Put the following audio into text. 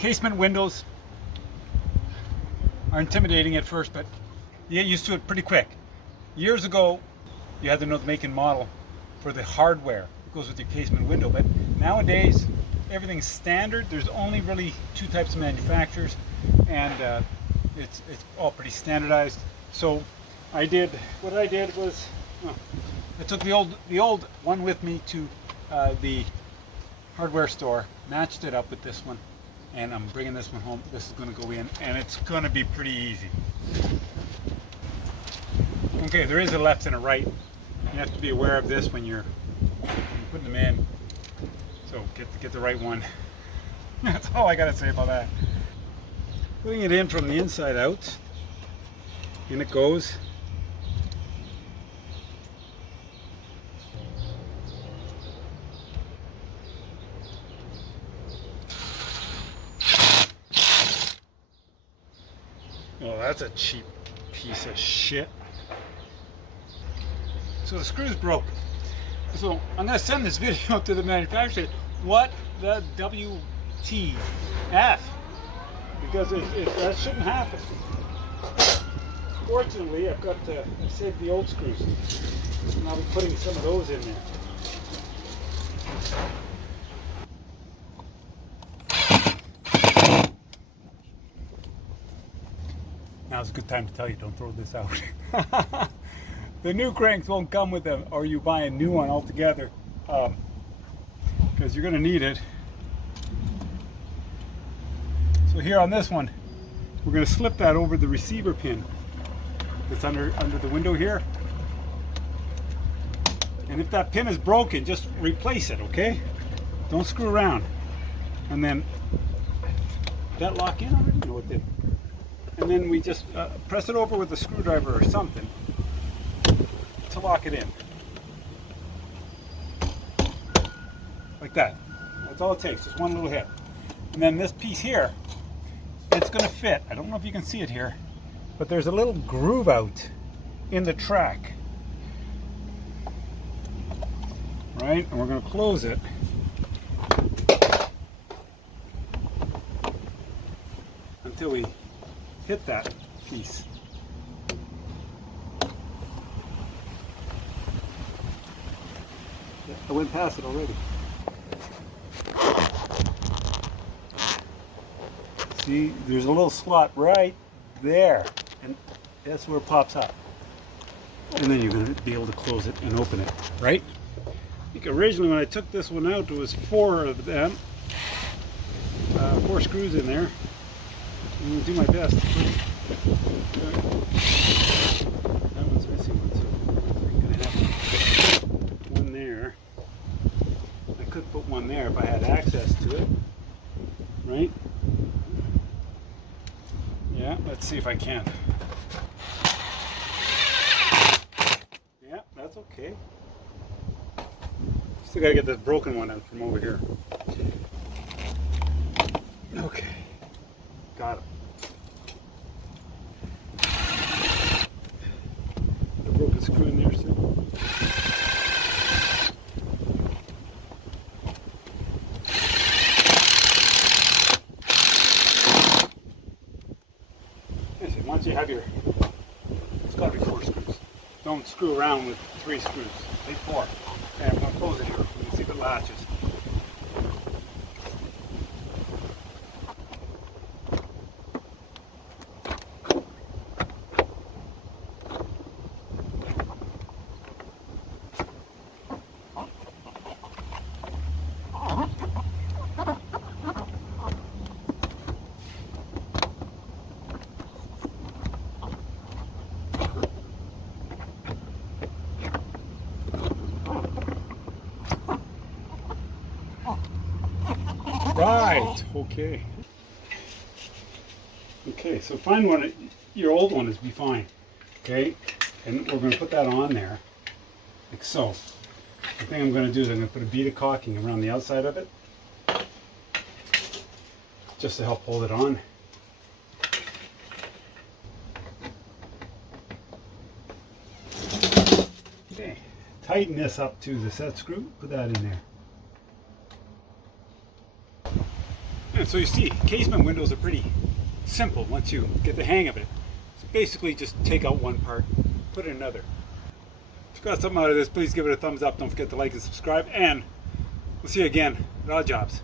Casement windows are intimidating at first, but you get used to it pretty quick. Years ago, you had to know the make and model for the hardware that goes with your casement window, but nowadays everything's standard. There's only really two types of manufacturers, and it's all pretty standardized. So I did was I took the old one with me to the hardware store, matched it up with this one, and I'm bringing this one home. This is going to go in, and it's going to be pretty easy. Okay, there is a left and a right. You have to be aware of this when you're putting them in. So get the right one. That's all I got to say about that. Putting it in from the inside out, in it goes. Oh, that's a cheap piece of shit. So the screw's broke. So I'm going to send this video to the manufacturer. What the WTF? Because that shouldn't happen. Fortunately, I saved the old screws, and I'll be putting some of those in there. Now's a good time to tell you, don't throw this out. The new cranks won't come with them, or you buy a new one altogether, because you're going to need it. So here on this one, we're going to slip that over the receiver pin that's under the window here. And if that pin is broken, just replace it, okay? Don't screw around. And then, did that lock in already? No, it didn't. And then we just press it over with a screwdriver or something to lock it in. Like that. That's all it takes, just one little hit. And then this piece here, it's going to fit. I don't know if you can see it here, but there's a little groove out in the track. Right? And we're going to close it. Until we hit that piece. I went past it already. See, there's a little slot right there, and that's where it pops up. And then you're going to be able to close it and open it, right? I think originally when I took this one out, there was 4 of them, 4 screws in there. I'm going to do my best. That one's missing one, so I'm going to have one there. I could put one there if I had access to it, right? Yeah, let's see if I can. Yeah, that's okay. Still got to get this broken one out from over here. Okay, got it. I broke a screw in there, so. Listen, once you have your, it's got to be 4 screws. Don't screw around with 3 screws. Take 4. Okay, I'm going to close it here. You can see if it latches. Right, okay. Okay, so find one, your old one is be fine, okay? And we're going to put that on there, like so. The thing I'm going to do is I'm going to put a bead of caulking around the outside of it, just to help hold it on. Okay, tighten this up to the set screw, put that in there. And so you see, casement windows are pretty simple once you get the hang of it. It's basically just take out one part, put in another. If you got something out of this, please give it a thumbs up. Don't forget to like and subscribe, and we'll see you again at Odd Jobs.